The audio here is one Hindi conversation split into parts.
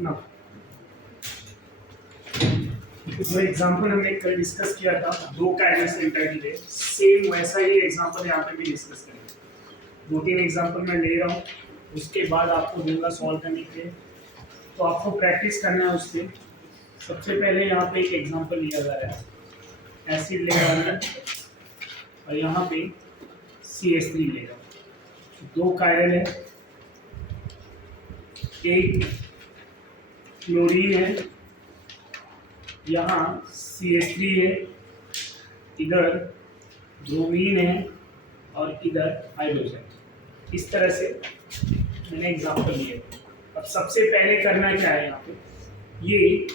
ना। जो एग्जांपल हमने कल डिस्कस किया था दो काइनल सेंटर के लिए, सेम वैसा ही एग्जांपल यहाँ पे भी डिस्कस करेंगे। दो तीन एग्जांपल मैं ले रहा हूँ, उसके बाद आपको दूंगा सॉल्व करने के लिए, तो आपको प्रैक्टिस करना है उस पर। सबसे पहले यहाँ पे एक एग्जांपल लिया जा रहा है, एसिड ले रहा है और यहाँ पे CH3 ले रहा हूँ। दो कायरल है, एक क्लोरीन है, यहाँ CH3 है, इधर ब्रोमीन है और इधर हाइड्रोजन। इस तरह से मैंने एग्जांपल लिए। अब सबसे पहले करना क्या है, यहाँ पे ये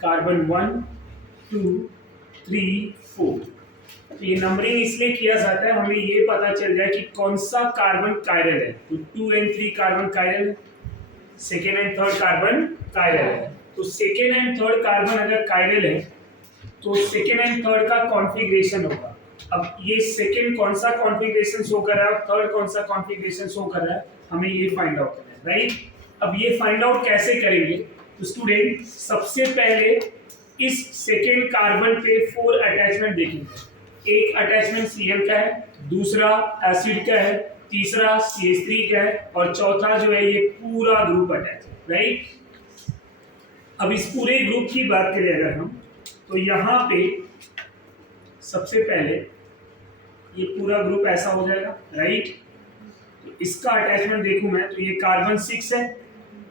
कार्बन 1 2 3 4, तो ये नंबरिंग इसलिए किया जाता है हमें ये पता चल जाए कि कौन सा कार्बन कायरल है। तो 2 और 3 कार्बन कायरल है, second and third carbon chiral है। तो सेकेंड एंड थर्ड कार्बन अगर कायरल है तो सेकेंड एंड थर्ड का कॉन्फ़िगरेशन होगा। अब ये सेकेंड कौन सा कॉन्फ़िगरेशन शो कर रहा है और थर्ड कौन सा कॉन्फ़िगरेशन शो कर रहा है, हमें ये फाइंड आउट करना है, राइट। अब ये फाइंड आउट कैसे करेंगे, तो स्टूडेंट सबसे पहले इस सेकेंड कार्बन पे 4 अटैचमेंट देखेंगे। एक अटैचमेंट Cl का है, दूसरा एसिड का है, तीसरा CH3 का है और चौथा जो है ये पूरा ग्रुप अटैच है, राइट। अब इस पूरे ग्रुप की बात करें अगर हम, तो यहाँ पे सबसे पहले ये पूरा ग्रुप ऐसा हो जाएगा, राइट। तो इसका अटैचमेंट देखूं मैं तो ये कार्बन 6 है,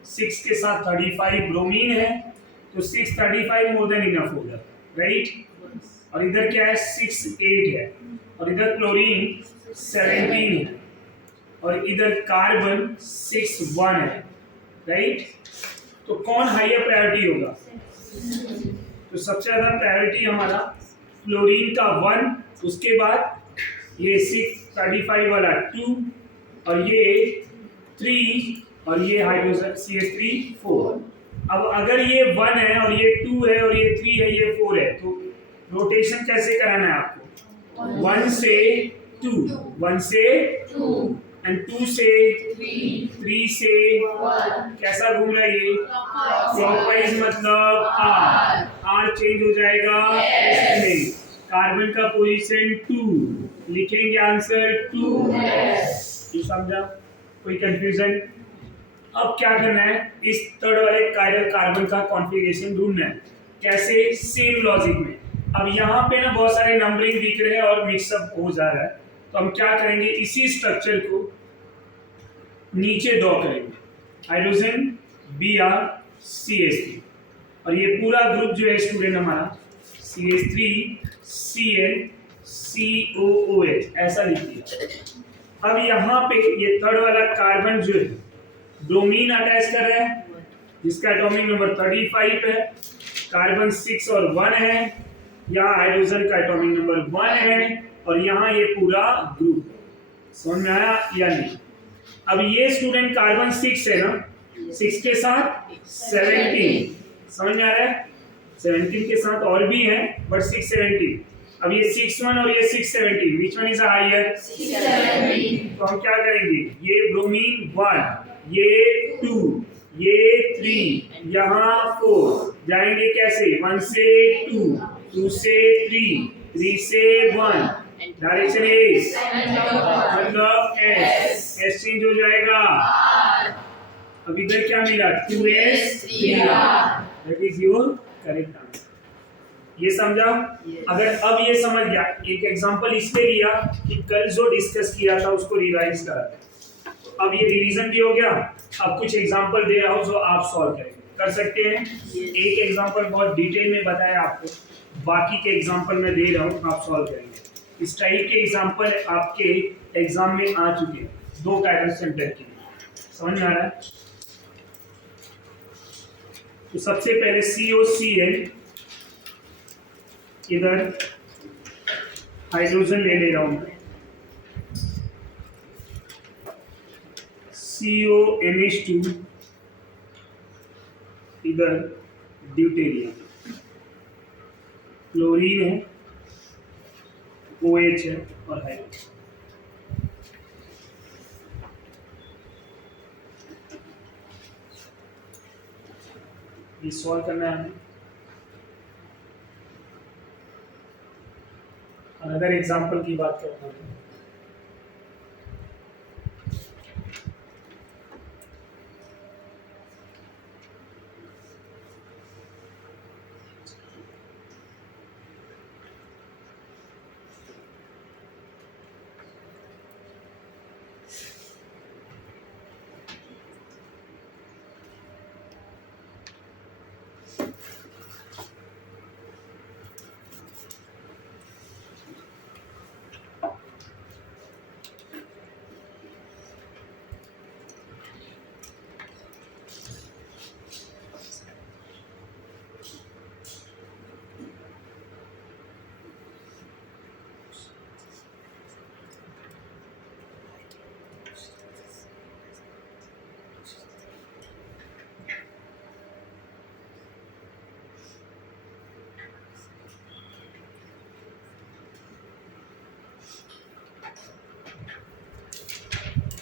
6 के साथ 35 ब्रोमीन है, तो 6 35 मोर देन इनफ होगा, राइट। और इधर क्या है 6 8 है और इधर क्लोरीन 17 है और इधर कार्बन 6 1 है, राइट। तो कौन हाईयर प्रायोरिटी होगा, तो सबसे ज्यादा प्रायोरिटी हमारा क्लोरीन का 1, उसके बाद ये 6 35 वाला 2 और ये 3 और ये हाइड्रोजन CH3 4। अब अगर ये 1 है और ये 2 है और ये 3 है ये 4 है, तो रोटेशन कैसे कराना है आपको, 1 से 2, 1 से 2 एंड 2 से 3 से 1। कैसा घूम रहा है ये क्लॉकवाइज, मतलब आर चेंज हो जाएगा में। कार्बन का पोजीशन 2, लिखेंगे आंसर 2। ये समझा, कोई कंफ्यूजन। अब क्या करना है, इस थर्ड वाले कायरल कार्बन का कॉन्फ़िगरेशन ढूंढना है। कैसे, सेम लॉजिक में। अब यहाँ पे ना बहुत सारे नंबरिंग दिख रहे हैं और मिक्सअप हो जा रहा है, तो हम क्या करेंगे, इसी स्ट्रक्चर को नीचे ड्रॉ करेंगे, हाइड्रोजन BrCH3 और ये पूरा ग्रुप जो है स्टूडेंट हमारा CH3 Cl COOH ऐसा लिख दिया। अब यहाँ पे ये थर्ड वाला कार्बन जो है ब्रोमीन अटैच कर रहा है, जिसका एटॉमिक नंबर 35 है, कार्बन 6 और 1 है, यहाँ हाइड्रोजन का एटॉमिक नंबर 1 है और यहाँ ये पूरा ग्रुप। समझ में आया या नहीं। अब ये स्टूडेंट कार्बन 6 है ना, 6 के साथ 17, समझ में आ रहा है, 17 के साथ और भी हैं बट 6 17। अब ये 6 1 और ये 6 17, which one is higher, 6 तो हम क्या करेंगे, ये ब्रोमीन 1, ये 2, ये 3, यहाँ 4 जाएंगे कैसे, 1 से 2, 2 से 3, 3 से 1, डायरेक्शन एस मतलब एस चेंज हो जाएगा। अब इधर क्या मिला, 2s 3r, that is your correct answer. ये समझा। अगर अब ये समझ गया, एक एग्जांपल इसलिए लिया कि कल जो डिस्कस किया था उसको रिवाइज करा, तो अब ये रिवीजन भी हो गया। अब कुछ एग्जांपल दे रहा हूं जो आप सॉल्व करेंगे, कर सकते हैं। एक एग्जांपल बहुत डिटेल में बताया आपको, बाकी के एग्जांपल मैं दे रहा हूं, आप सॉल्व करेंगे। इस टाइप के एग्जांपल आपके एग्जाम में आ चुके हैं, दो कायरल सेंटर के लिए। समझ में आ रहा है। तो सबसे पहले COCl, इधर हाइड्रोजन ले रहा हूं मैं, CONH2, इधर ड्यूटेरियम, क्लोरीन है, OH है और हाइड्रोजन। ये सॉल्व करना है हमें। अनदर एग्जांपल की बात करता हूँ।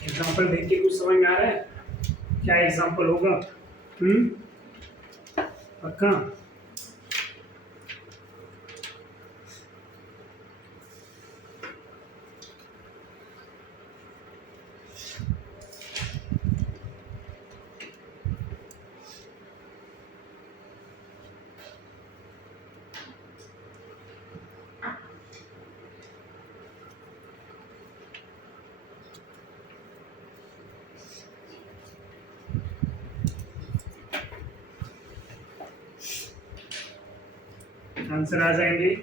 एग्जांपल देख के कुछ समझ में आ रहा है क्या एग्जांपल होगा? पक्का? आंसर आ जाएंगे।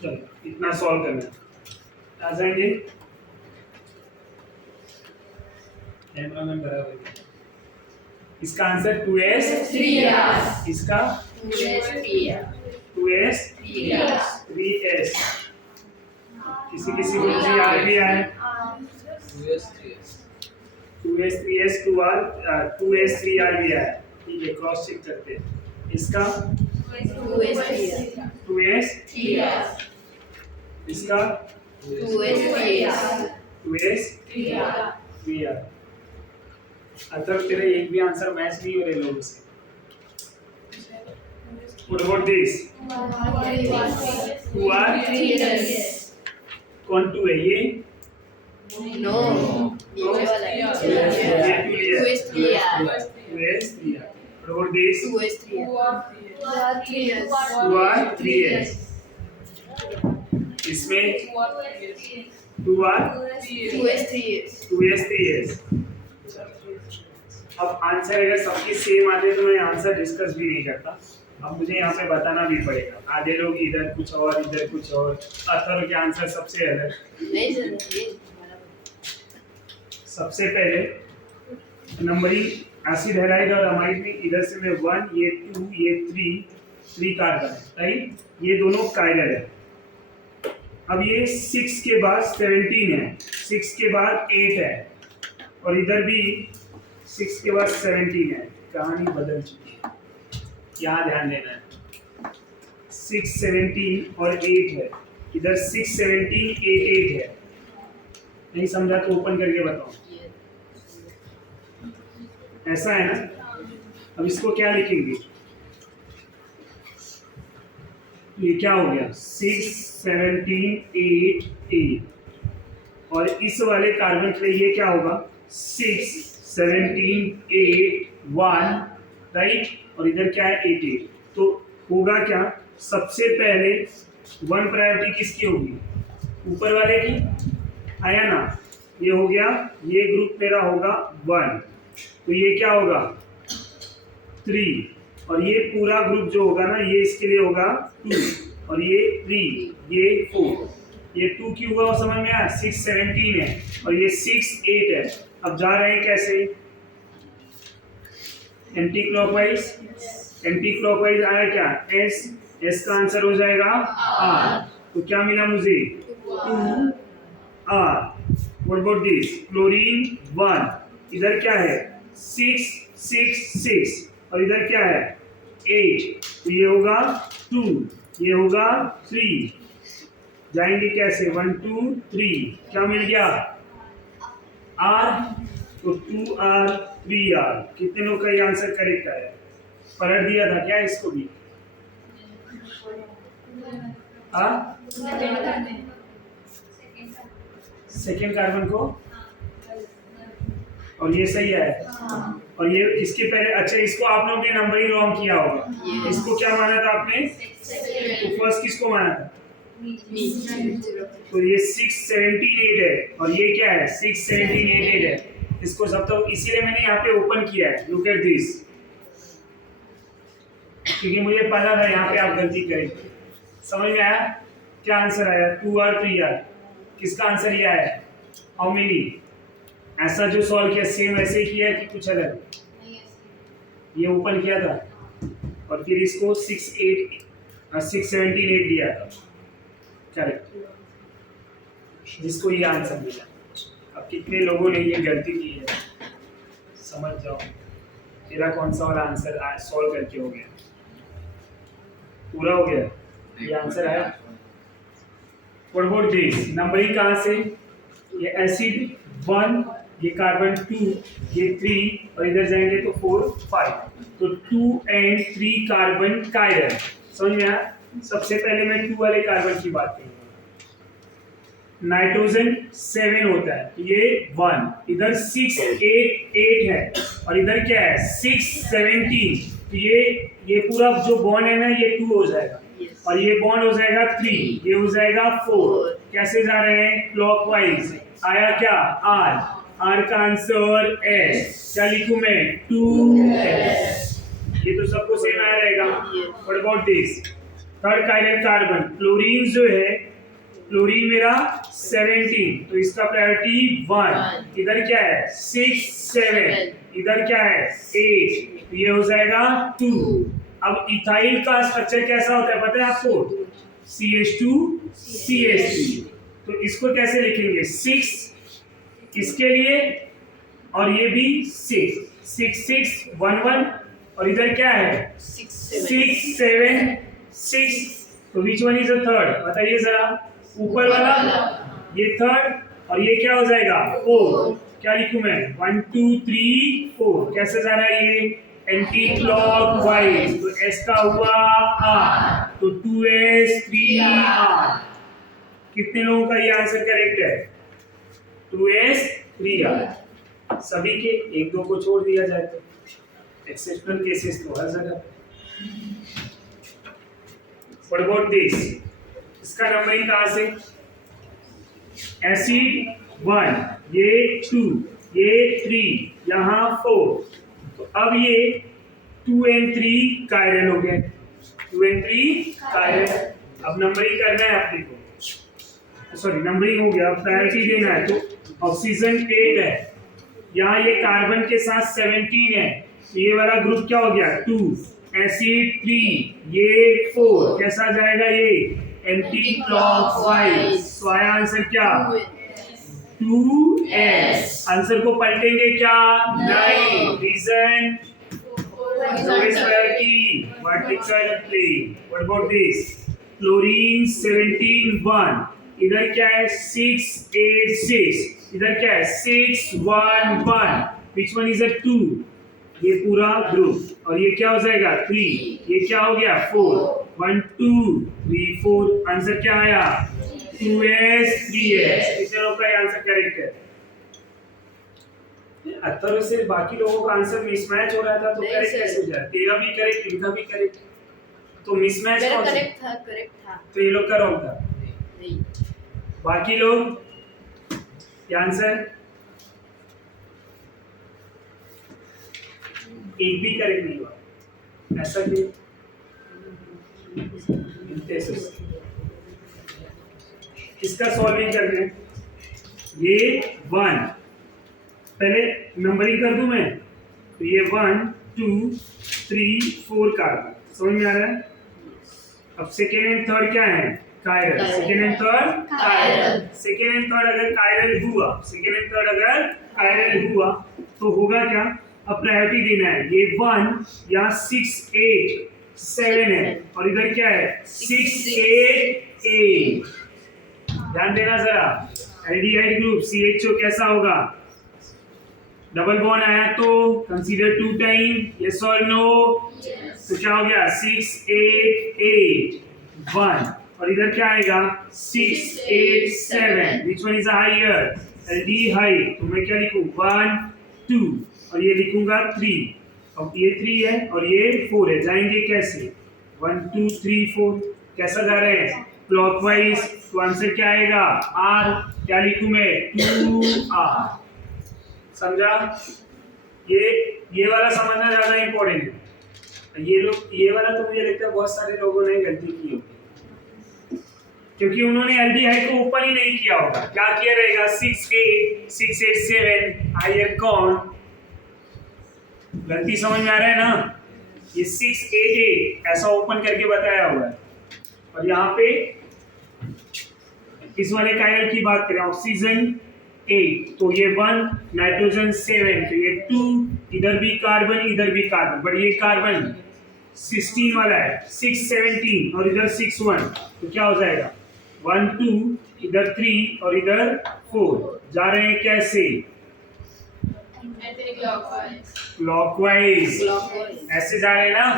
चलो इतना सॉल्व करना है। आ जाएंगे बराबर। इसका आंसर 2s 3s, इसका 2s 3s। किसी किसी को 3r भी आया है। 2s 3s 2s 3r भी आया है। ठीक है, क्रॉस चेक करते हैं। इसका 2s 3s, इसका 2s 3r। अगर तेरा एक भी आंसर मैच नहीं हो रहे लोगों से। What about this? 2r 3s। कौन 2 है ये? No, ये वाला है। ये 2s 3r। What about this? 2s 2r 3s। इसमें 2r 2s 3s। अब आंसर अगर सबकी सेम आते तो मैं आंसर डिस्कस भी नहीं करता। अब मुझे यहाँ पे बताना भी पड़ेगा। आधे लोग इधर कुछ और इधर कुछ और, अथर्व के आंसर सबसे अलग। सबसे पहले नंबरिंग एसिड हैलाइड और अमाइड में इधर से मैं 1 ये 2 ये 3 कार्बन है, राइट? ये दोनों कायरल है। अब ये 6 के बाद 17 है, 6 के बाद 8 है और इधर भी 6 के बाद 17 है। कहानी बदल चुकी है, यहाँ ध्यान देना है। 6 17 और 8 है, इधर 6 17 8 8 है। नहीं समझा तो ओपन करके बताओ। ऐसा है ना। अब इसको क्या लिखेंगे? ये क्या हो गया? 6 17 8 8 और इस वाले कार्बन के लिए ये क्या होगा? 6 17 8 1 राइट, और इधर क्या है? 8 8। तो होगा क्या? सबसे पहले 1 प्रायोरिटी किसकी होगी? ऊपर वाले की। आया ना? ये हो गया, ये ग्रुप मेरा होगा 1, तो ये क्या होगा? 3, और ये पूरा ग्रुप जो होगा ना, ये इसके लिए होगा 2, और ये 3, ये 4। ये 2 क्यों हुआ वो समझ में आया? 6 17 है और ये 6 8 है। अब जा रहे हैं कैसे? Anti clockwise. एंटी क्लॉकवाइज आया क्या? एस, एस का आंसर हो जाएगा आर। तो क्या मिला मुझे? 2 R. What about this? Chlorine 1, इधर क्या है? 6 6 6 और इधर क्या है? 8, तो ये होगा 2, ये होगा 3। जाएंगे कैसे? 1 2 3, क्या मिल गया? आर। तो 2R 3R। कितने लोग का ये आंसर करेक्ट आया? पलट दिया था क्या इसको भी? सेकेंड कार्बन को, और ये सही है। और ये इसके पहले, अच्छा इसको आप लोगों ने नंबरिंग रॉन्ग किया होगा। इसको क्या माना था आपने? तो फर्स्ट किसको माना था? तो ये 6 17 8 है और ये क्या है? 6 17 8 8 है। इसको सब, तो इसीलिए मैंने यहाँ पे ओपन किया है। लुक एट दिस, क्योंकि मुझे पता था यहाँ पे आप गलती करेंगे। समझ में आया? क्या आंसर आया? 2R 3R। किसका आंसर ये आया? How many? ऐसा जो सॉल्व किया सेम वैसे ही किया कि कुछ अलग? ये ओपन किया था और फिर इसको 6 17 8 दिया था। करेक्ट, जिसको ये आंसर मिला। अब कितने लोगों ने ये गलती की है समझ जाओ। तेरा कौन सा वाला आंसर सॉल्व करके हो गया? पूरा हो गया? ये आंसर आया। What about this? नंबरिंग कहाँ से? ये एसिड 1, ये कार्बन 2, ये 3 और इधर जाएंगे तो 4 5। तो 2 and 3 कार्बन कायरन। समझ में आया? सबसे पहले मैं 2 वाले कार्बन की बात करूंगा। नाइट्रोजन 7 होता है, ये 1, इधर 6 8 8 है और इधर क्या है? 6 17। तो ये पूरा जो बॉन्ड है ना, ये 2 हो जाएगा और ये बॉन्ड हो जाएगा 3, ये हो जाएगा 4। कैसे जा रहे हैं? क्लॉकवाइज। आया क्या? आर। आर का आंसर एस। क्या लिखूं मैं? 2S। ये तो सबको सेम आया रहेगा। What about this? थर्ड कायरन कार्बन। क्लोरीन जो है, क्लोरीन मेरा 17, तो इसका प्रायोरिटी 1। इधर क्या है? 6 7, इधर क्या है? 8, तो ये हो जाएगा 2। अब इथाइल का स्ट्रक्चर कैसा होता है पता है आपको? CH2 CH3। तो इसको कैसे लिखेंगे? 6 इसके लिए और ये भी 6 6 6 1 1 और इधर क्या है? 6 7 6। तो विच वन इज द थर्ड? बताइए जरा। ऊपर वाला ये थर्ड और ये क्या हो जाएगा? 4। क्या लिखूं मैं? 1 2 3 4। कैसे जा रहा है ये? Anti clockwise. तो एस का हुआ आर, तो 2S 3R। कितने लोगों का ये आंसर करेक्ट है? 2S 3R। सभी के, एक दो को छोड़ दिया जाए तो एक्सेप्शनल केसेस तो हर जगह। What about this? इसका नंबरिंग कहां से? एसिड 1, ये 2, ये 3, यहाँ 4। तो अब ये 2 and 3 कायरन हो गए। 2 and 3 कायरन। अब नंबरिंग करना है अपने को। सॉरी, नंबरिंग हो गया, अब प्रायोरिटी देना है। तो ऑक्सीजन 8 है, यहाँ ये कार्बन के साथ 17 है, तो ये वाला ग्रुप क्या हो गया? 2। एसिड 3, ये 4। कैसा जाएगा ये? Anti clockwise. तो आया आंसर क्या? 2s। आंसर को पलटेंगे क्या? नहीं। Reason lowest priority vertical plane. What about this? Chlorine 17 1। इधर क्या है? 686। इधर क्या है? 611। Which one is a 2? ये पूरा ग्रुप। और ये क्या हो जाएगा? 3। ये क्या हो गया? 4। 1 2 3 4। आंसर क्या आया? 2s 3s। कितने लोग का आंसर करेक्ट है? अत्तर से बाकी लोगों का आंसर मिसमैच हो रहा था, तो करेक्ट कैसे हो जाए? तेरा भी करेक्ट, इनका भी करेक्ट, तो मिसमैच मेरा कौन सा? करेक्ट था। तो ये लोग का रॉन्ग था। नहीं। बाकी लोग ये आंसर एक भी करेक्ट नहीं हुआ। ऐसा क्यों? इसका सॉल्विंग करते हैं। ये 1 पहले नंबरिंग कर दूं मैं, तो ये 1 2 3 4 का समझ में आ रहा है। अब सेकेंड एंड थर्ड क्या है? Chiral. Second and third chiral. Second and third अगर कायरल हुआ, सेकेंड एंड थर्ड अगर कायरल हुआ तो होगा क्या? अब प्रायोरिटी देना है। ये 1 यहाँ 6 8 7 है और इधर क्या है? 6 8 8। ध्यान देना जरा। एल्डिहाइड ग्रुप CHO कैसा होगा? डबल बॉन्ड आया तो कंसीडर 2 टाइम, यस और नो? तो क्या हो गया? 6 8 8 1। और इधर क्या आएगा? 6 8 7। Which one is higher? Aldehyde. तो मैं क्या लिखूं? 1 2 और ये लिखूंगा 3। अब ये 3 है और ये 4 है। जाएंगे कैसे? 1 2 3 4। कैसा जा रहे हैं? क्लॉकवाइज। तो आंसर क्या आएगा? R। क्या लिखूं मैं? 2R। समझा? ये वाला समझना ज्यादा इंपॉर्टेंट है। ये वाला तो मुझे लगता है बहुत सारे लोगों ने गलती की होगी, क्योंकि उन्होंने एल्डिहाइड को ओपन ही नहीं किया होगा। क्या किया रहेगा? 6 8 6 8 7 हायर कौन? गलती समझ में आ रहा है ना? ये 6 8 8 ऐसा ओपन करके बताया हुआ है। और यहाँ पे इस वाले कायल की बात करें, ऑक्सीजन 8 तो ये 1, नाइट्रोजन 7 तो ये 2, इधर भी कार्बन इधर भी कार्बन, बट ये कार्बन 16 वाला है, 6 17 और इधर 6 1। तो क्या हो जाएगा? 1 2 इधर 3 और इधर 4। जा रहे हैं कैसे? क्लॉकवाइज। ऐसे जा रहे हैं ना,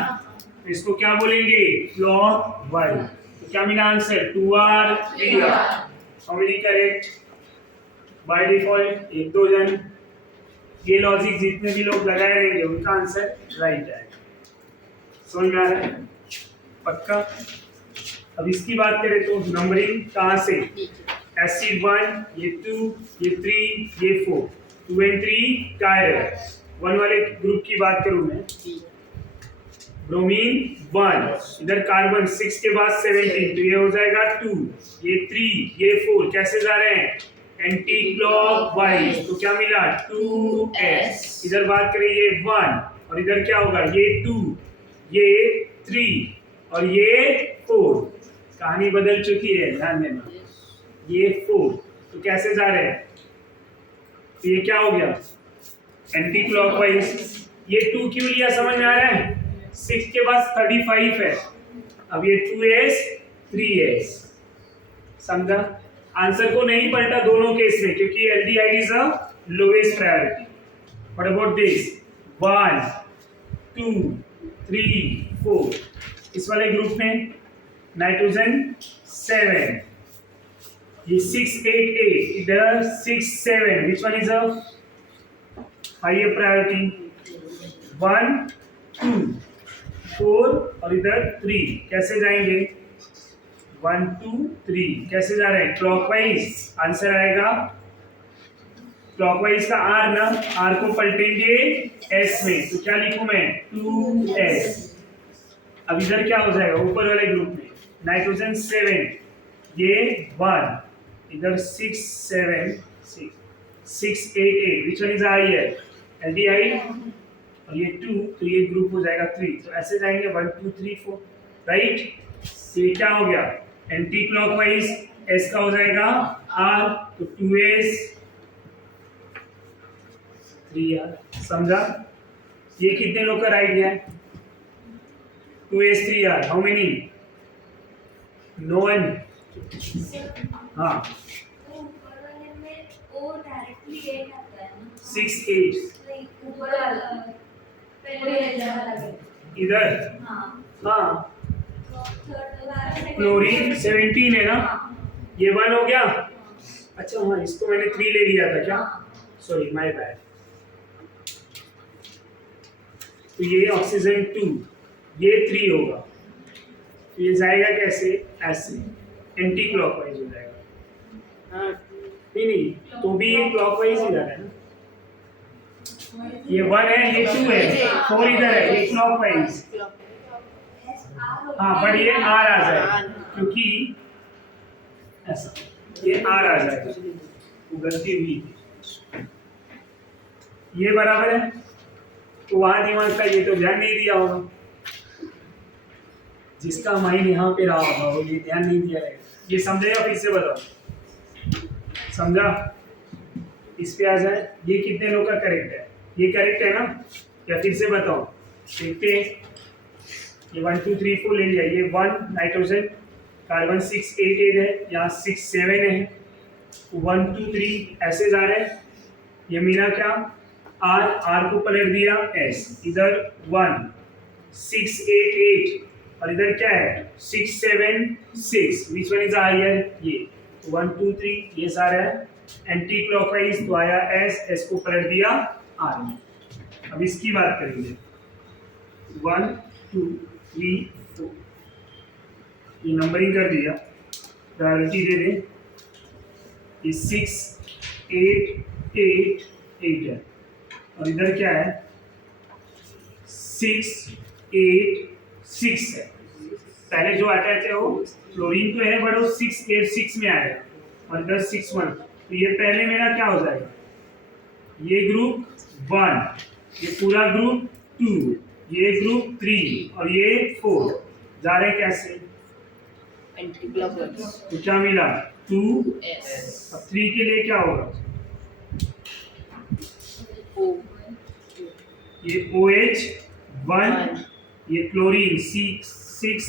तो इसको क्या बोलेंगे? क्लॉकवाइज। तो क्या मिला answer? 2R 3R। How many correct? By default 1 2 जन। ये लॉजिक जितने भी लोग लगाए रहेंगे उनका आंसर राइट है। समझ में आ रहा है? पक्का? अब इसकी बात करें तो नंबरिंग कहाँ से? एसिड 1, ये 2, ये 3, ये 4, 2 and 3 कायरल। 1 वाले ग्रुप की बात करूं मैं, ब्रोमीन 1, इधर कार्बन 6 के बाद 17 तो ये हो जाएगा 2, ये 3, ये 4। कैसे जा रहे हैं? Anti clockwise. तो क्या मिला? 2s। इधर बात करें ये 1 और इधर क्या होगा? ये 2, ये 3 और ये 4। कहानी बदल चुकी है, ध्यान देना। ये 4 तो कैसे जा रहे हैं? तो ये क्या हो गया? Anti clockwise. ये 2 क्यों लिया समझ में आ रहा है? 6 के बाद 35 है, अब ये 2s 3s। समझा? आंसर को नहीं पलटा दोनों केस में, क्योंकि aldehyde is a lowest priority. What about this? 1 2 3 4। इस वाले ग्रुप में नाइट्रोजन 7, ये 6 8 8, इधर 6 7। Which one is a higher priority? 1 2 4 और इधर 3। कैसे जाएंगे? 1 2 3। कैसे जा रहे हैं? क्लॉकवाइज। आंसर आएगा क्लॉकवाइज का R ना, R को पलटेंगे S में, तो क्या लिखूं मैं? 2s। अब इधर क्या हो जाएगा? ऊपर वाले ग्रुप में नाइट्रोजन 7, ये 1, इधर 6 7 6 8 8। Which one is higher? Aldehyde. और ये 2 तो ये ग्रुप हो जाएगा 3। तो ऐसे जाएंगे 1 2 3 4, राइट? तो ये क्या हो गया? एंटी क्लॉकवाइज एस का हो जाएगा आर, तो 2s 3r। समझा? ये कितने लोग का राइट गया है? 2s 3r। How many? No one. हाँ 6 8 इधर। हाँ क्लोरीन 17 है ना, ये 1 हो गया। अच्छा हाँ, इसको मैंने 3 ले लिया था क्या? Sorry my bad. तो ये ऑक्सीजन 2, ये 3 होगा, तो ये जाएगा कैसे? ऐसे एंटी क्लॉकवाइज हो जाएगा। हाँ नहीं, तो भी ये क्लॉकवाइज ही जा रहा है ना। ये 1 है, ये 2 है, 4 इधर है, ये क्लॉकवाइज। हाँ पर ये आर आ जाएगा, क्योंकि ऐसा ये आर आ जाएगा, वो गलती हुई। ये बराबर है, तो वहां दिमाग का ये तो ध्यान नहीं दिया होगा, जिसका माइंड यहाँ पे रहा होगा वो ये ध्यान नहीं दिया रहेगा। ये समझेगा? फिर से बताओ, समझा? इस पे आ जाए। ये कितने लोग का करेक्ट है? ये करेक्ट है ना? या फिर से बताओ, देखते हैं। ये 1 2 3 4 ले लिया, ये 1 नाइट्रोजन, कार्बन 6 8 8 है, यहाँ 6 7 है, 1 2 3 ऐसे जा रहे हैं। ये मिला क्या? आर को पलट दिया एस, इधर 1 6 8 8 और इधर क्या है? 6 7 6। Which one is higher? ये 1 2 3 ये सारा है एंटी क्लॉकवाइज, तो आया एस को पलट दिया आर में। अब इसकी बात करेंगे। 1 2 3 4 ये नंबरिंग कर दिया, प्रायोरिटी दे दें। ये 6 8 8 8 है, और इधर क्या है? 6 8 6 है। पहले जो अटैच है वो क्लोरीन तो है, बट वो 6 8 6 में आएगा, और इधर 6 1। तो ये पहले मेरा क्या हो जाएगा? ये ग्रुप 1, ये पूरा ग्रुप 2, ये ग्रुप 3 और ये 4 जा रहे कैसे? Anti clockwise. तो क्या मिला? 2s। अब 3 के लिए क्या होगा? ये OH 1, ये क्लोरीन 6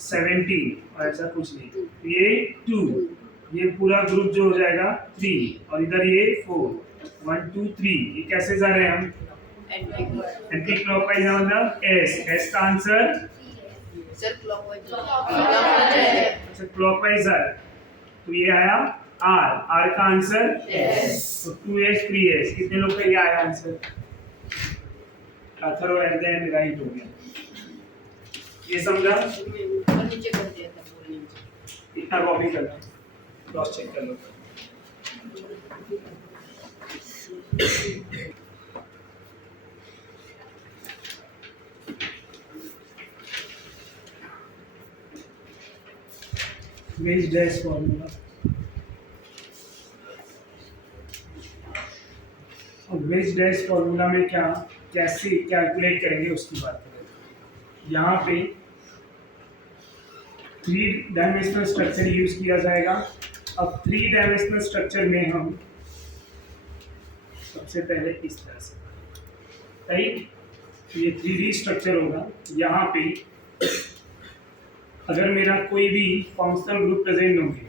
17 और ऐसा कुछ नहीं, ये 2, ये पूरा ग्रुप जो हो जाएगा 3 और इधर ये 4 1 2 3। ये कैसे जा रहे हैं हम? एंटी क्लॉकवाइज मतलब एस का आंसर सर क्लॉकवाइज। अच्छा क्लॉकवाइज है, तो ये आया आर का आंसर एस, तो 2s 3s। कितने लोग का ये आया आंसर? अथरो एट द एंड राइट हो गया। ये समझा? नीचे कर दिया था पूरी नीचे। इतना कॉपी कर लो, क्रॉस चेक कर लो। Wedge dash formula. अब वेज डैश फॉर्मूला में क्या कैसे कैलकुलेट करेंगे उसकी बात करेंगे। यहाँ पे 3 डायमेंशनल स्ट्रक्चर यूज किया जाएगा। अब 3 डायमेंशनल स्ट्रक्चर में हम सबसे पहले इस तरह से, राइट, ये 3D स्ट्रक्चर होगा। यहाँ पे अगर मेरा कोई भी फंक्शनल ग्रुप प्रेजेंट होंगे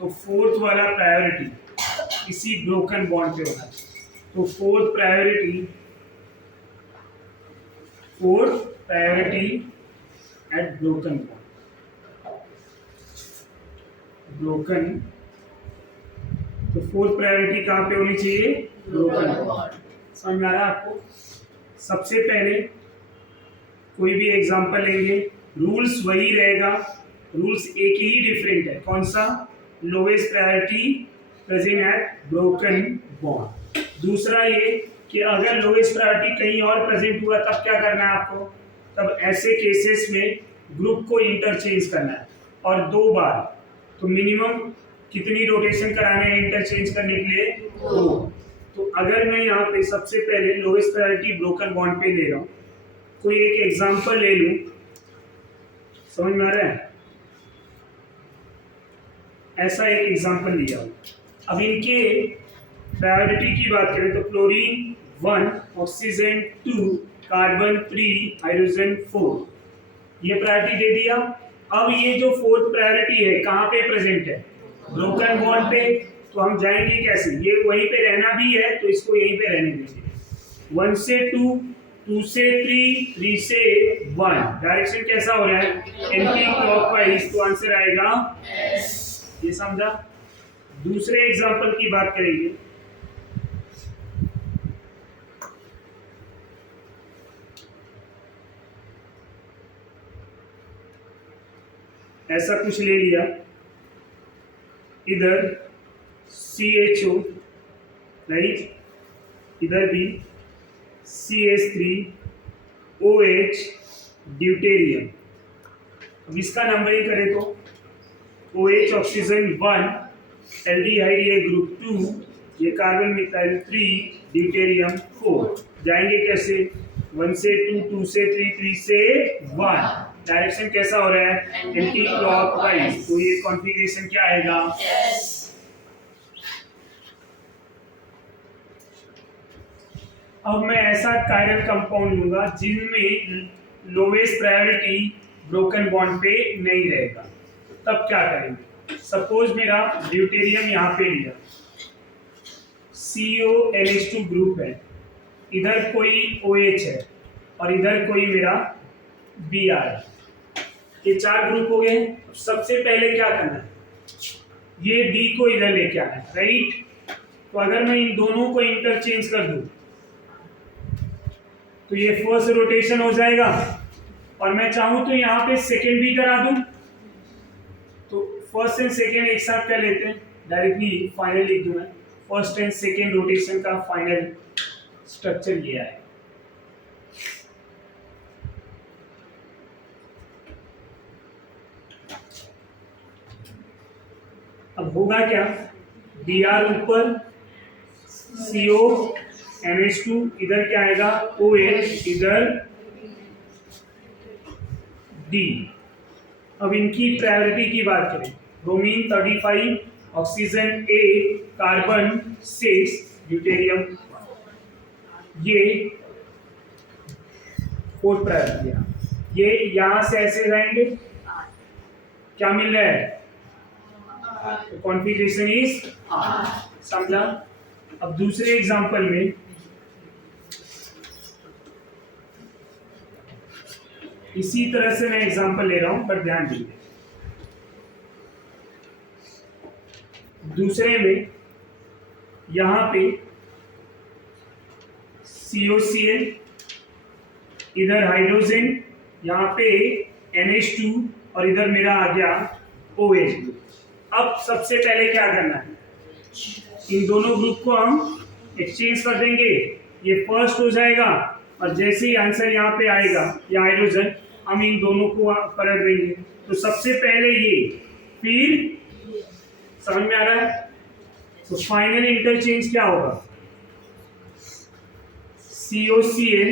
तो 4th वाला प्रायोरिटी इसी ब्रोकन बॉन्ड पे होगा। तो 4th priority eight broken bond, broken. तो 4th प्रायोरिटी कहाँ पे होनी चाहिए? Broken bond. समझ में आ रहा है आपको? सबसे पहले कोई भी एग्जांपल लेंगे, रूल्स वही रहेगा, रूल्स एक ही डिफरेंट है। कौन सा? Lowest priority present at broken bond. दूसरा ये कि अगर लोवेस्ट प्रायोरिटी कहीं और प्रेजेंट हुआ तब क्या करना है आपको? तब ऐसे केसेस में ग्रुप को इंटरचेंज करना है, और 2 बार। तो मिनिमम कितनी रोटेशन कराने हैं इंटरचेंज करने के लिए? 2। तो अगर मैं यहाँ पे सबसे पहले लोवेस्ट प्रायोरिटी ब्रोकन बॉन्ड पे ले रहा हूँ, कोई एक एग्जांपल ले लूँ, समझ में आ रहा है? ऐसा एक एग्जांपल लिया। अब इनके प्रायोरिटी की बात करें तो क्लोरीन 1, ऑक्सीजन 2, कार्बन 3, हाइड्रोजन 4, ये प्रायोरिटी दे दिया। अब ये जो फोर्थ प्रायोरिटी है कहाँ पे प्रेजेंट है? ब्रोकन बॉन्ड पे। तो हम जाएंगे कैसे? ये वहीं पे रहना भी है तो इसको यहीं पे रहने देंगे। 1 से 2, 2 से 3, 3 से 1। डायरेक्शन कैसा हो रहा है? Anti clockwise. तो आंसर आएगा ये, समझा? दूसरे एग्जांपल की बात करेंगे। ऐसा कुछ ले लिया, इधर CHO, राइट, इधर भी CH3OH, ड्यूटेरियम। अब इसका नंबरिंग करें तो OH ऑक्सीजन 1, एल्डिहाइड ये ग्रुप 2, ये कार्बन मिथाइल 3, ड्यूटेरियम 4। जाएंगे कैसे? 1 से 2, 2 से 3, 3 से 1। डायरेक्शन कैसा हो रहा है? Anti clockwise. तो ये कॉन्फ़िगरेशन क्या आएगा? अब मैं ऐसा कायरल कंपाउंड लूंगा जिनमें लोवेस्ट प्रायोरिटी ब्रोकन बॉन्ड पे नहीं रहेगा। तब क्या करेंगे? सपोज मेरा ड्यूटेरियम यहाँ पे लिया, CONH2 ग्रुप है, इधर कोई OH है और इधर कोई मेरा Br है। ये 4 ग्रुप हो गए। सबसे पहले क्या करना है? ये D को इधर लेके आना है, राइट? तो अगर मैं इन दोनों को इंटरचेंज कर दूं तो ये फर्स्ट रोटेशन हो जाएगा, और मैं चाहूं तो यहाँ पे सेकेंड भी करा दूं। तो फर्स्ट एंड सेकेंड एक साथ कर लेते हैं, डायरेक्टली फाइनल लिख दूं मैं। फर्स्ट एंड सेकेंड रोटेशन का फाइनल स्ट्रक्चर ये है। अब होगा क्या? Br ऊपर, CONH2, इधर क्या आएगा? OH, इधर D। अब इनकी प्रायोरिटी की बात करें, ब्रोमीन 35, ऑक्सीजन 8, कार्बन 6, ड्यूटेरियम, ये फोर्थ प्रायोरिटी है। ये यहां से ऐसे जाएंगे, क्या मिल रहा है? कॉन्फ़िगरेशन इज R, समझा? अब दूसरे एग्जांपल में इसी तरह से मैं एग्जांपल ले रहा हूं, पर ध्यान दीजिए। दूसरे में यहां पे COCl, इधर हाइड्रोजन, यहाँ पे NH2 और इधर मेरा आ गया OH। अब सबसे पहले क्या करना है? इन दोनों ग्रुप को हम एक्सचेंज कर देंगे, ये फर्स्ट हो जाएगा, और जैसे ही आंसर यहाँ पे आएगा या हाइड्रोजन, हम इन दोनों को पलट देंगे। तो सबसे पहले ये, फिर, समझ में आ रहा है? तो फाइनल इंटरचेंज क्या होगा? COCl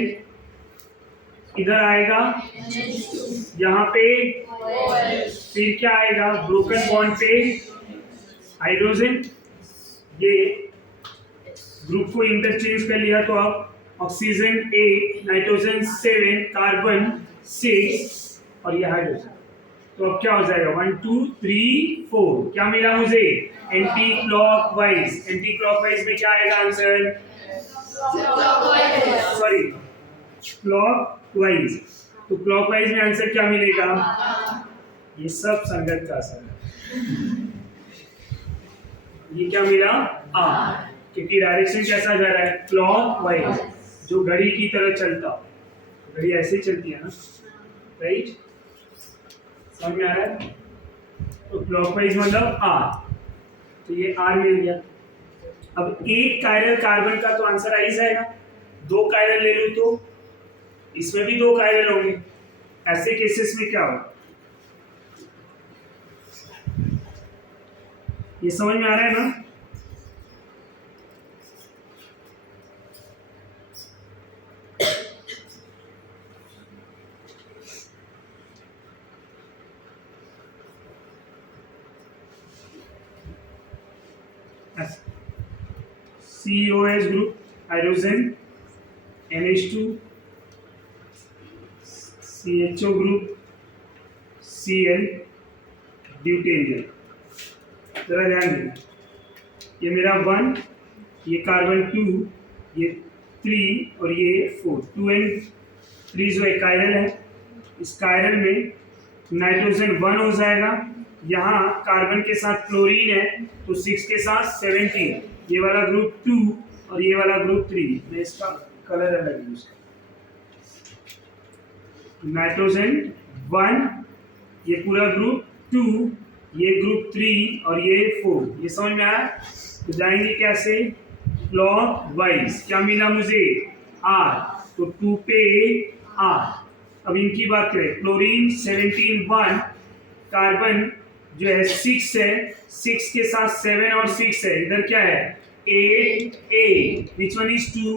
इधर आएगा, यहाँ पे फिर क्या आएगा? ब्रोकन बॉन्ड पे हाइड्रोजन, ये ग्रुप को इंटरचेंज कर लिया, तो अब ऑक्सीजन 8, नाइट्रोजन 7, कार्बन 6 और ये हाइड्रोजन। तो अब क्या हो जाएगा? 1 2 3 4। क्या मिला मुझे? Anti clockwise. एंटी क्लॉकवाइज में क्या आएगा आंसर? Sorry, clockwise. तो क्लॉकवाइज में आंसर क्या मिलेगा? ये सब संगत का असर है। ये क्या मिला? R, क्योंकि डायरेक्शन कैसा जा रहा है? क्लॉकवाइज, जो घड़ी की तरह चलता हो। घड़ी ऐसे ही चलती है ना, राइट? समझ में आ रहा है? तो क्लॉकवाइज मतलब R, तो ये R मिल गया। अब एक कायरल कार्बन का तो आंसर आ ही जाएगा। 2 कायरल ले लूं तो इसमें भी 2 कायरल होंगे। ऐसे केसेस में क्या होगा? ये समझ में आ रहा है ना? COH group hydrogen, NH2, CHO group Cl deuterium. जरा ध्यान देना, ये मेरा 1, ये कार्बन 2, ये 3 और ये 4। 2 and 3 जो एक कायरल है, इस कायरल में नाइट्रोजन 1 हो जाएगा। यहाँ कार्बन के साथ क्लोरीन है तो 6 के साथ 17, ये वाला ग्रुप 2 और ये वाला ग्रुप 3। मैं इसका कलर अलग यूज कर, नाइट्रोजन 1, ये पूरा ग्रुप 2, ये ग्रुप 3 और ये 4। ये समझ में आया? तो जाएंगे कैसे? Clock wise. क्या मिला मुझे? R, तो 2 पे R। अब इनकी बात करें, क्लोरीन 17 1, कार्बन जो है 6 है, 6 के साथ 7 और 6 है, इधर क्या है? 8 8। विच वन इज 2?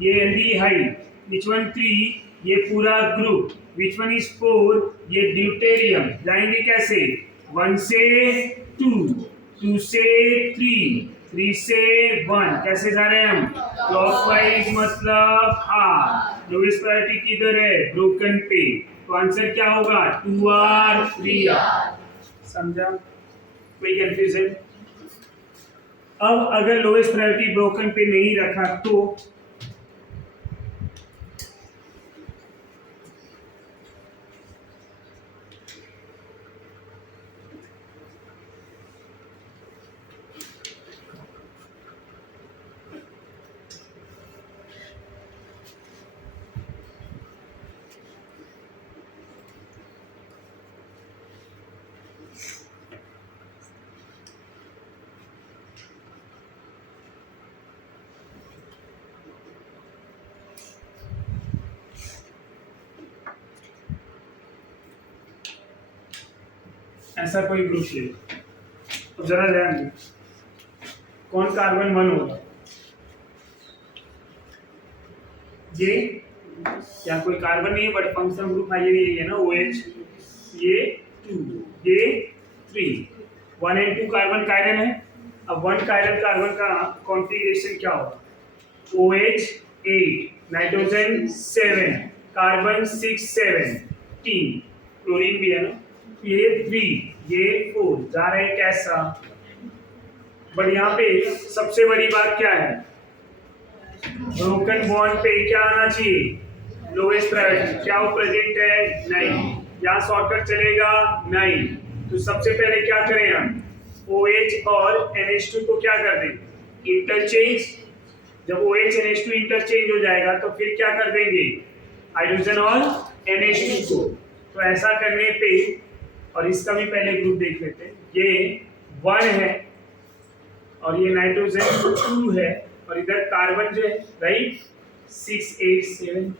ये एल्डिहाइड। Which one 3? ये पूरा ग्रुप। Which one is 4? ये ड्यूटेरियम। जाएंगे कैसे? 1 से 2, 2 से 3, 3 से 1। कैसे जा रहे हैं हम? क्लॉकवाइज, मतलब R। लोवेस्ट प्रायोरिटी किधर है? ब्रोकन पे। तो आंसर क्या होगा? 2R 3R। समझा? कोई कंफ्यूजन? अब अगर लोवेस्ट प्रायोरिटी ब्रोकन पे नहीं रखा तो ऐसा कोई ग्रुप ले। अब जरा ध्यान दो, कौन कार्बन 1 होगा? ये क्या कोई कार्बन नहीं है, बट फंक्शनल ग्रुप ये है ना, OH। ये 2, ये 3। 1 and 2 कार्बन कायरन है। अब 1 कायरन कार्बन का कॉन्फ़िगरेशन क्या होगा? OH 8, नाइट्रोजन 7, कार्बन 6 17, क्लोरीन भी है ना, ये 3, ये 4। जा रहे हैं कैसा? बट यहाँ पे सबसे बड़ी बात क्या है? ब्रोकन बॉन्ड पे क्या आना चाहिए? Lowest priority. क्या वो प्रेजेंट है? नहीं। यहाँ शॉर्टकट चलेगा? नहीं। तो सबसे पहले क्या करें हम? OH और NH2 को क्या कर दें? इंटरचेंज। जब OH NH2 इंटरचेंज हो जाएगा तो फिर क्या कर देंगे? हाइड्रोजन और NH2 को। तो ऐसा करने पे, और इसका भी पहले ग्रुप देख लेते हैं। ये 1 है और ये नाइट्रोजन 2 है और इधर कार्बन जो है, राइट, 6 8 7,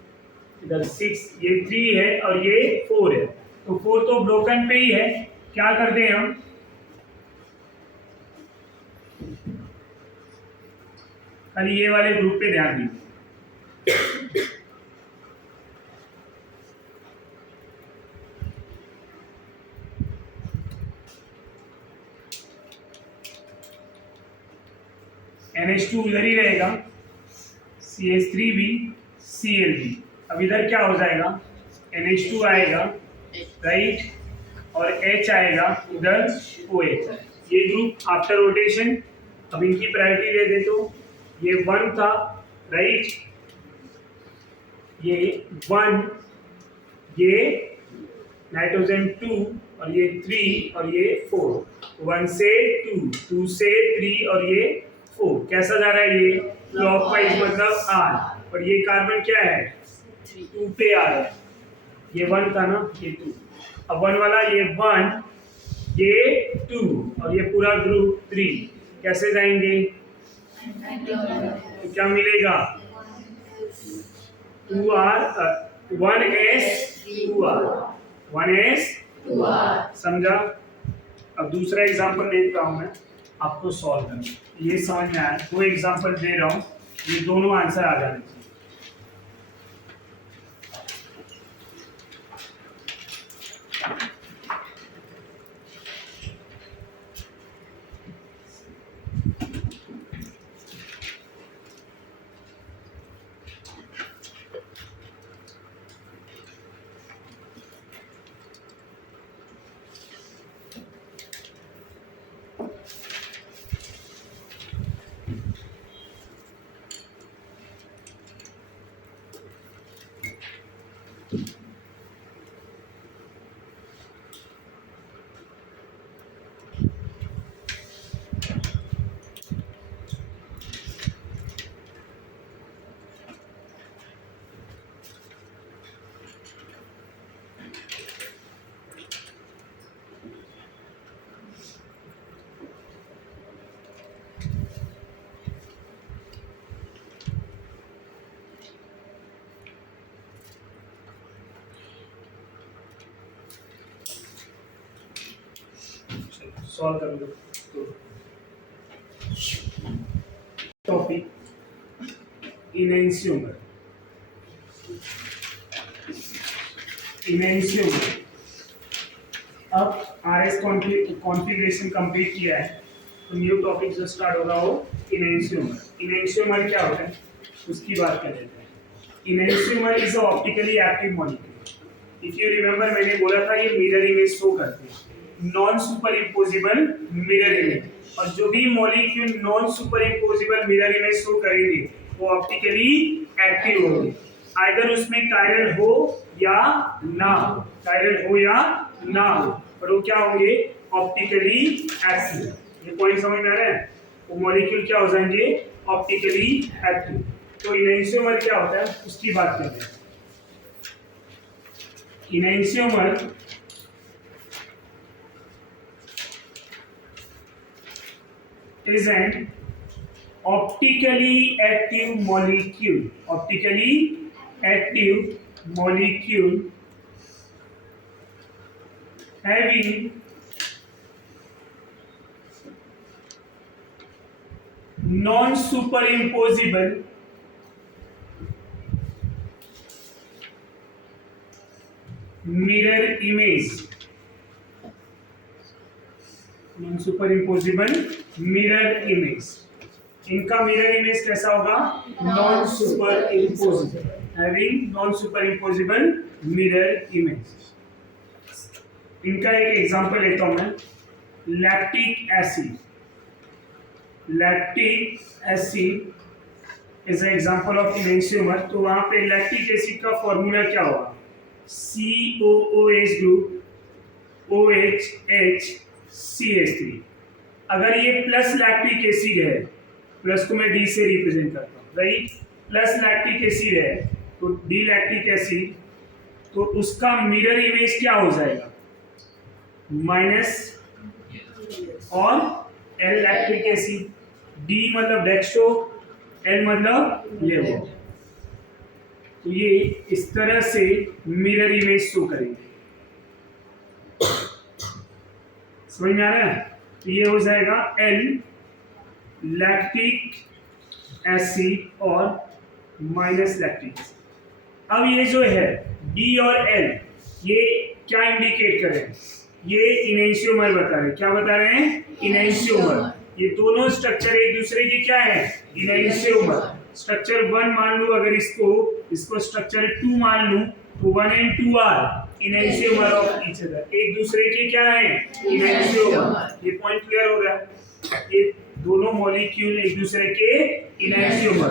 इधर 6, ये 3 है और ये 4 है। तो 4 तो ब्रोकन पे ही है। क्या करते हैं हम? खाली ये वाले ग्रुप पे ध्यान दीजिए। NH2 इधर ही रहेगा, CH3 भी, Cl भी। अब इधर क्या हो जाएगा? NH2 आएगा, राइट, और H आएगा, उधर OH। ये ग्रुप आफ्टर रोटेशन। अब इनकी प्रायोरिटी दे दे तो ये 1 था, राइट, ये 1, ये नाइट्रोजन 2 और ये 3 और ये 4। 1 से 2, 2 से 3 और ये 4। कैसा जा रहा है? ये क्लॉकवाइज, मतलब R। और ये कार्बन क्या है? 2 पे आ रहा है। ये 1 था ना, ये 2। अब 1 वाला, ये 1, ये 2 और ये पूरा ग्रुप 3। कैसे जाएंगे? तो क्या मिलेगा? 2R 1S 2R 1S 2R। समझा? अब दूसरा एग्जांपल देता हूं मैं आपको सॉल्व करना। ये समझ में आया? 2 एग्जांपल दे रहा हूं, ये दोनों आंसर आ जाने चाहिए। सॉल्व कर लो तो टॉपिक इनएंशियोमर अब RS कॉन्फ़िगरेशन कंप्लीट किया है तो न्यू टॉपिक जो स्टार्ट होगा वो इनएंशियोमर क्या होता है उसकी बात कर लेते हैं। Enantiomer is a optically active molecule. If you remember मैंने बोला था ये मिरर इमेज शो करते हैं, non superimposable mirror image, और जो भी molecule non superimposable mirror image show करेंगे वो ऑप्टिकली एक्टिव होंगे, आइदर उसमें कायरल हो या ना हो, और वो क्या होंगे ऑप्टिकली एक्टिव। ये पॉइंट समझ में आ रहा है? वो मॉलिक्यूल क्या हो जाएंगे ऑप्टिकली एक्टिव। तो इनएंशियोमर क्या होता है उसकी बात करते हैं। इनएंशियोमर is an optically active molecule having non-superimposable mirror image, इनका मिरर इमेज कैसा होगा non superimposable, having non superimposable mirror image. इनका एक एग्जांपल लेता हूं मैं, lactic acid is an example of enantiomer. तो वहां पे लैक्टिक एसिड का फॉर्मूला क्या होगा COOH ग्रुप OHHCH3। अगर ये प्लस लैक्टिक एसिड है, प्लस को मैं D से रिप्रेजेंट करता हूँ, राइट, प्लस लैक्टिक एसिड है तो D लैक्टिक एसिड, तो उसका मिरर इमेज क्या हो जाएगा माइनस, और L लैक्टिक एसिड, D मतलब डेक्स्ट्रो, L मतलब लेवो। तो ये इस तरह से मिरर इमेज शो करेंगे, समझ में आ रहा है? ये हो जाएगा L लैक्टिक एसिड और माइनस लैक्टिक एसिड। अब ये जो है D और L ये क्या इंडिकेट कर रहे हैं, ये इनएंशियोमर बता रहे हैं। क्या बता रहे हैं इनएंशियोमर। ये दोनों स्ट्रक्चर एक दूसरे की क्या है इनएंशियोमर। स्ट्रक्चर 1 मान लूं, अगर इसको स्ट्रक्चर 2 मान लूं तो 1 and 2 are enantiomer of each other, एक दूसरे के क्या है इनएंशियोमर। ये पॉइंट क्लियर हो रहा है, ये दोनों मॉलिक्यूल एक दूसरे के इनएंशियोमर।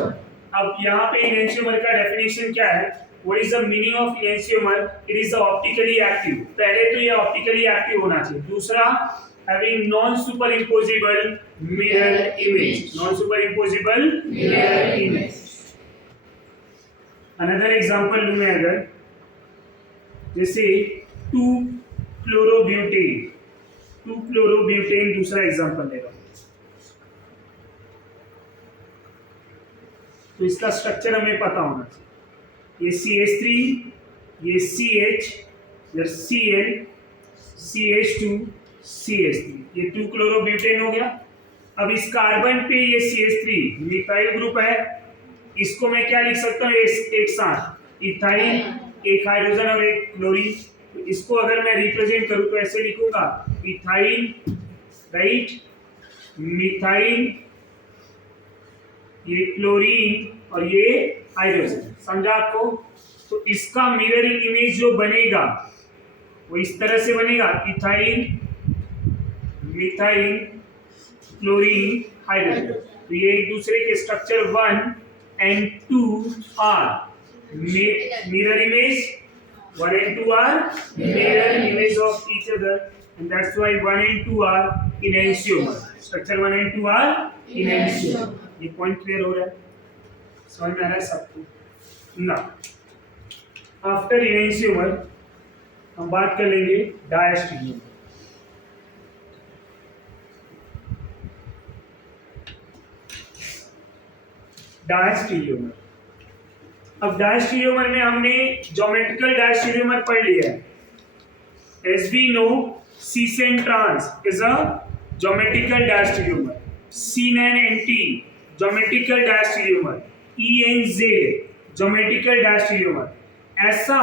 अब यहाँ पे इनएंशियोमर का डेफिनेशन क्या है, what is the meaning of enantiomer? It is optically active. पहले तो ये ऑप्टिकली एक्टिव होना चाहिए। दूसरा, having non superimposable mirror image, another example लूं मैं, अगर जैसे 2-chlorobutane दूसरा एग्जांपल ले रहा हूं, तो इसका स्ट्रक्चर हमें पता होना चाहिए। ये CH3, ये CH, ये Cl, CH2, CH3, ये 2-chlorobutane हो गया। अब इस कार्बन पे ये CH3 मिथाइल ग्रुप है, इसको मैं क्या लिख सकता हूँ एक साथ इथाइल, एक हाइड्रोजन और एक क्लोरीन। तो इसको अगर मैं रिप्रेजेंट करूँ तो ऐसे लिखूंगा इथाइल, राइट, मिथाइल, ये क्लोरीन और ये हाइड्रोजन। समझा आपको? तो इसका मिरर इमेज जो बनेगा वो इस तरह से बनेगा, इथाइल, मिथाइल, क्लोरीन, हाइड्रोजन। तो ये एक दूसरे के structure 1 and 2 are mirror image, 1 and 2 are mirror image of each other, and that's why 1 and 2 are enantiomer. Structure 1 and 2 are enantiomer. ये पॉइंट क्लियर हो रहा है, समझ में आ रहा है सबको ना? आफ्टर enantiomer हम बात कर लेंगे डायस्टीरियोमर। अब डायस्टीरियोमर में हमने ज्योमेट्रिकल डायस्टीरियोमर पढ़ लिया है। As we know, cis and trans is a geometrical diastereomer, C9NT geometrical diastereomer, ENZ geometrical diastereomer. ऐसा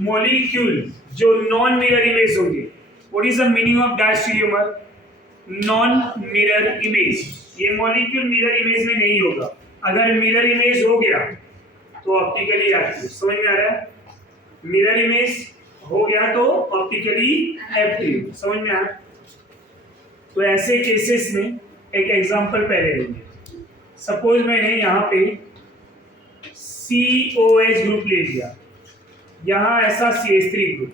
मॉलिक्यूल जो नॉन मिरर इमेज होंगे। What is the meaning of diastereomer? Non mirror image. ये मॉलिक्यूल मिरर इमेज में नहीं होगा। अगर मिरर इमेज हो गया तो ऑप्टिकली एक्टिव। समझ में आ रहा है? मिरर इमेज हो गया तो ऑप्टिकली एक्टिव। समझ में आया? तो ऐसे केसेस में एक एग्जांपल पहले लेंगे। सपोज मैंने यहाँ पे COH ग्रुप ले लिया, यहाँ ऐसा CH3 ग्रुप।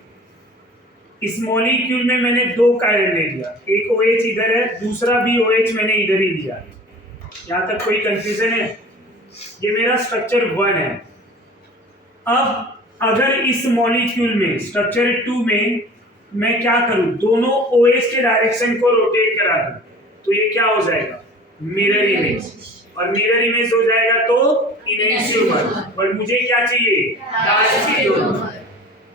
इस मॉलिक्यूल में मैंने 2 कायरन ले लिया, एक OH इधर है, दूसरा भी OH मैंने इधर ही लिया। यहाँ तक कोई कंफ्यूजन है? ये मेरा स्ट्रक्चर 1 है। अब अगर इस मॉलिक्यूल में स्ट्रक्चर 2 में मैं क्या करूं, दोनों OH के डायरेक्शन को रोटेट करा दूं, तो ये क्या हो जाएगा? Mirror image. और मिरर इमेज हो जाएगा तो इनेंशियोमर। और मुझे क्या चाहिए? डैश टिल्यूमर।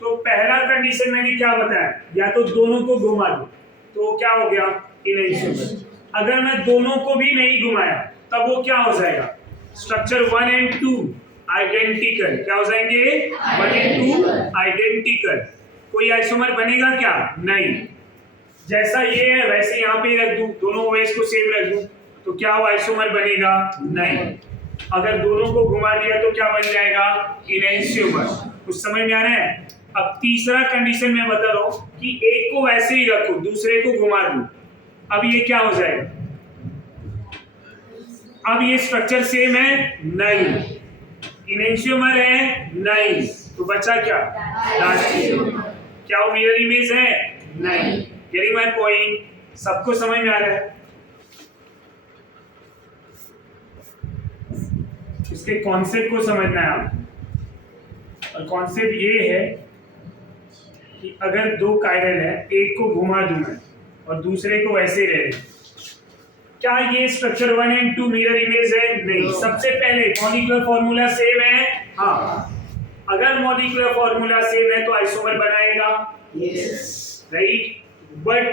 तो पहला कंडीशन मैंने क्या बताया? या तो दोनों को घुमा दो तो क्या हो गया? इनेंशियोमर। अगर मैं दोनों को भी नहीं घुमाया तब वो क्या हो जाएगा? Structure 1 and 2 identical. क्या हो जाएंगे? 1 एंड 2 आइडेंटिकल। कोई आइसोमर बनेगा क्या? नहीं। जैसा ये है वैसे यहाँ पे रख दूं, दोनों OH को सेम रख दूं, तो क्या वो आइसोमर बनेगा? नहीं। अगर दोनों को घुमा दिया तो क्या बन जाएगा? इनेंशियोमर। कुछ समझ में आ रहा है? अब तीसरा कंडीशन मैं बता रहा हूं कि एक को वैसे ही रखो, दूसरे को घुमा दूं। अब ये क्या हो जाएगा? अब ये स्ट्रक्चर सेम है? नहीं। इनेंशियोमर है? नहीं। तो बचा क्या? डैश टिल्यूमर। क्या वो मिरर इमेज है? नहीं। Getting my point? सबको समझ में आ रहा है? इसके कॉन्सेप्ट को समझना है आप। और कॉन्सेप्ट ये है कि अगर 2 कायरल है, एक को घुमा दूं मैं और दूसरे को वैसे रह दे, क्या ये स्ट्रक्चर 1 एंड 2 मिरर इमेज है? नहीं। सबसे पहले मॉलिक्यूलर फार्मूला सेम है? हाँ। अगर मॉलिक्यूलर फार्मूला सेम है तो आइसोमर बनाएगा? यस। राइट। बट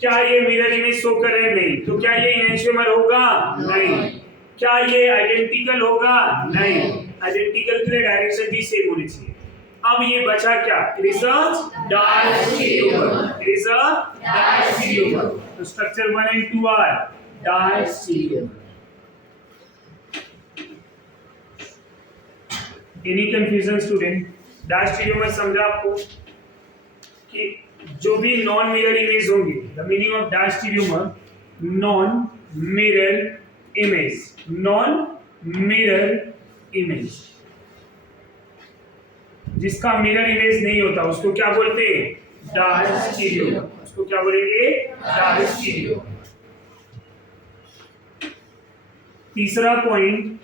क्या ये मिरर इमेज शो कर रहे हैं? नहीं। तो क्या ये इनेंशियोमर होगा? नहीं। क्या ये आइडेंटिकल होगा? नहीं। आइडेंटिकल के लिए डायरेक्शन भी सेम होनी चाहिए। अब ये बचा क्या? It is a diastereomer. It is a diastereomer. तो structure 1 and 2 are diastereomer. Any confusion student? Diastereomer समझा आपको कि जो भी नॉन मिरर इमेज होंगी, the meaning of diastereomer, non mirror image. Non mirror image, जिसका मिरर इमेज नहीं होता उसको क्या बोलते हैं? Diastereomer. उसको क्या बोलेंगे? Diastereomer. तीसरा पॉइंट,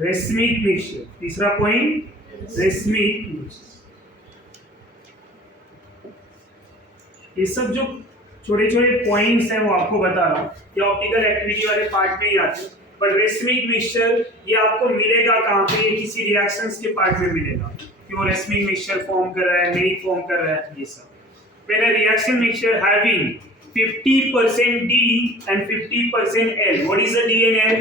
रेसमिक मिक्सचर। तीसरा पॉइंट, रेसमिक मिक्सचर। ये सब जो छोटे छोटे पॉइंट्स हैं वो आपको बता रहा हूँ, ये ऑप्टिकल एक्टिविटी वाले पार्ट में ही आते हैं। पर रेसमिक मिक्सचर ये आपको मिलेगा कहाँ पे? ये किसी रिएक्शंस के पार्ट में मिलेगा कि वो रेसमिक मिक्सचर फॉर्म कर रहा है, नहीं फॉर्म कर रहा है, ये सब। When a reaction mixture having 50% D and 50% L, what is the D and L?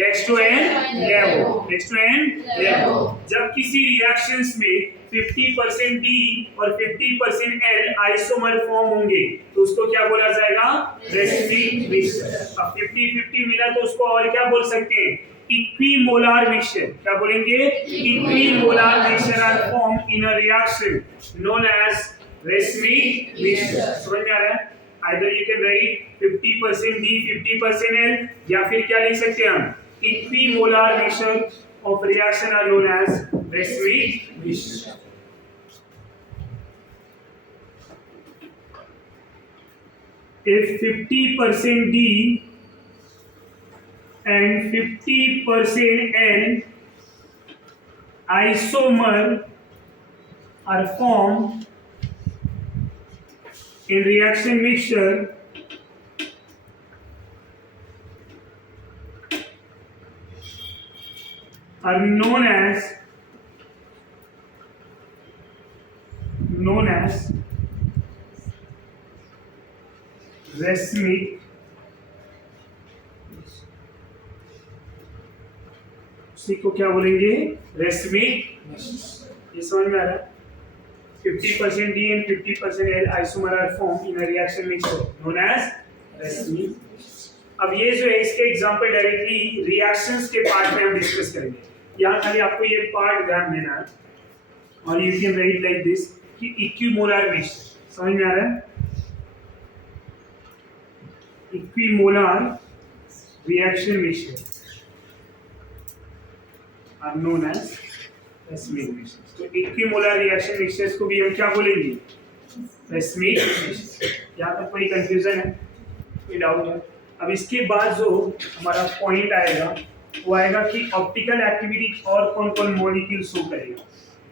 Dextro and levo. Dextro and levo. जब किसी रिएक्शंस में 50% D और 50% L आइसोमर फॉर्म होंगे तो उसको क्या बोला जाएगा? Racemic mixture. अब 50-50 मिला तो उसको और क्या बोल सकते हैं? Equimolar mixture. क्या बोलेंगे? Equimolar mixture are form in a reaction known as racemic mixture. समझ में आ रहा है? Either you can write 50% D, 50% L, या फिर क्या लिख सकते हैं हम? Equimolar mixture of reaction are known as racemic mixture. If 50% D and 50% L isomer are formed in reaction mixture, are known as racemic उसी को क्या बोलेंगे? रेसमिक। ये समझ में आ रहा है? 50% D and 50% L isomer are formed in a reaction mixture known as racemic. अब ये जो है इसके एग्जांपल डायरेक्टली रिएक्शंस के पार्ट में हम डिस्कस करेंगे। यहाँ खाली आपको ये पार्ट ध्यान देना है और you can write like this कि इक्विमोलर मिक्सचर। समझ में आ रहा है? Equimolar reaction mixture are known as racemic mixtures। तो इक्विमोलर रिएक्शन मिक्सचर्स को भी हम क्या बोलेंगे? racemic mixtures। यहाँ तक कोई कंफ्यूजन है, कोई डाउट है? अब इसके बाद जो हमारा पॉइंट आएगा वो आएगा कि ऑप्टिकल एक्टिविटी और कौन कौन मॉलिक्यूल शो करेगा।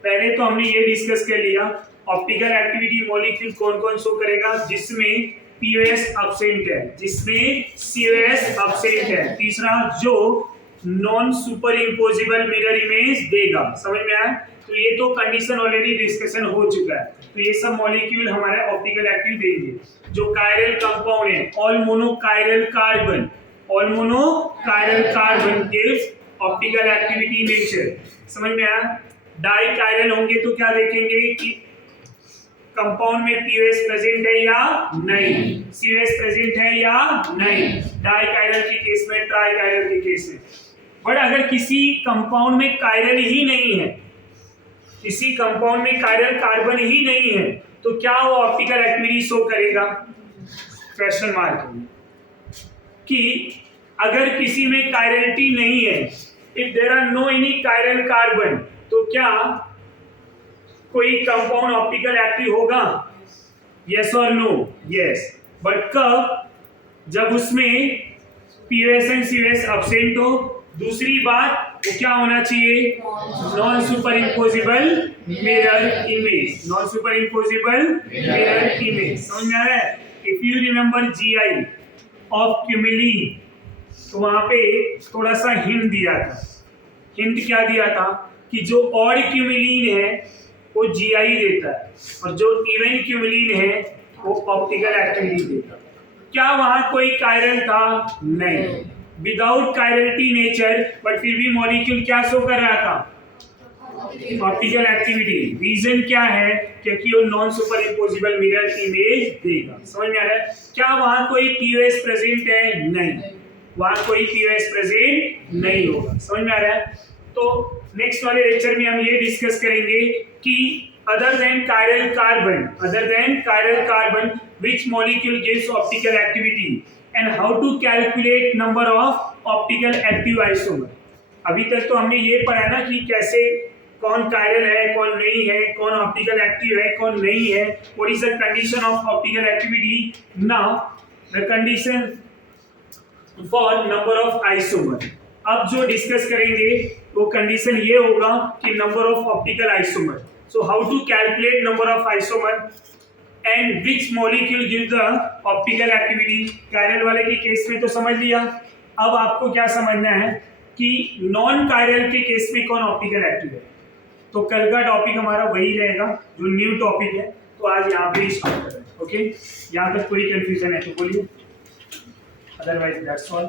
पहले तो हमने ये डिस्कस कर लिया ऑप्टिकल एक्टिविटी मॉलिक्यूल कौन कौन शो करेगा, जिसमें POS एब्सेंट है, जिसमें COS एब्सेंट है। तीसरा जो non superimposable mirror image देगा। समझ में आया? तो ये तो कंडीशन ऑलरेडी डिस्कशन हो चुका है। तो ये सब मॉलिक्यूल हमारे ऑप्टिकल एक्टिव देंगे। जो कायरल कंपाउंड है all monochiral carbon, all monochiral carbon gives optical activity nature. समझ में आया? डाई कायरल होंगे तो क्या देखेंगे कि कंपाउंड में POS प्रेजेंट है या नहीं, COS प्रेजेंट है या नहीं, डाई कायरल के केस में, ट्राई कायरल के केस में। बट अगर किसी कंपाउंड में कायरल ही नहीं है, किसी कंपाउंड में कायरल कार्बन ही नहीं है, तो क्या वो ऑप्टिकल एक्टिविटी शो करेगा? Question mark. कि अगर किसी में कायरलिटी नहीं है, if there are no any chiral carbon, तो क्या कोई कंपाउंड ऑप्टिकल एक्टिव होगा? यस और नो? यस। बट कब? जब उसमें POS एंड COS एब्सेंट हो। दूसरी बात वो क्या होना चाहिए? Non superimposable mirror image, non superimposable mirror image. समझ में आ रहा है? If you remember GI of cumulene, तो वहां पे थोड़ा सा हिंट दिया था। हिंट क्या दिया था? कि जो ऑड क्यूमिलीन है वो GI देता है और जो इवन क्यूमिलीन है वो ऑप्टिकल एक्टिविटी देता है। क्या वहां कोई कायरल था? नहीं। विदाउट कायरलिटी नेचर, बट फिर भी मॉलिक्यूल क्या शो कर रहा था? Optical activity. रीजन क्या है? क्योंकि वो non superimposable mirror image देगा। समझ में आ रहा है? क्या वहां कोई POS प्रेजेंट है? नहीं, वहां कोई POS प्रेजेंट नहीं होगा। समझ में आ रहा है? तो नेक्स्ट वाले लेक्चर में हम ये डिस्कस करेंगे कि other than chiral carbon which molecule gives optical activity and how to calculate number of optical active isomer। अभी तक तो हमने ये पढ़ा ना कि कैसे कौन कायरल है, कौन नहीं है, कौन ऑप्टिकल एक्टिव है, कौन नहीं है, what is the condition of optical activity। now the condition for number of isomer। अब जो डिस्कस करेंगे वो कंडीशन ये होगा कि number of optical isomer. So how to calculate number of isomer and which molecule give the optical activity. Chiral वाले के केस में तो समझ लिया। अब आपको क्या समझना है कि नॉन कायरल के केस में कौन ऑप्टिकल एक्टिव है। तो कल का टॉपिक हमारा वही रहेगा जो न्यू टॉपिक है। तो आज यहाँ पे स्टार्ट कर रहे हैं। ओके, यहाँ तक कोई कंफ्यूजन है तो बोलिए, अदरवाइज दैट्स ऑल।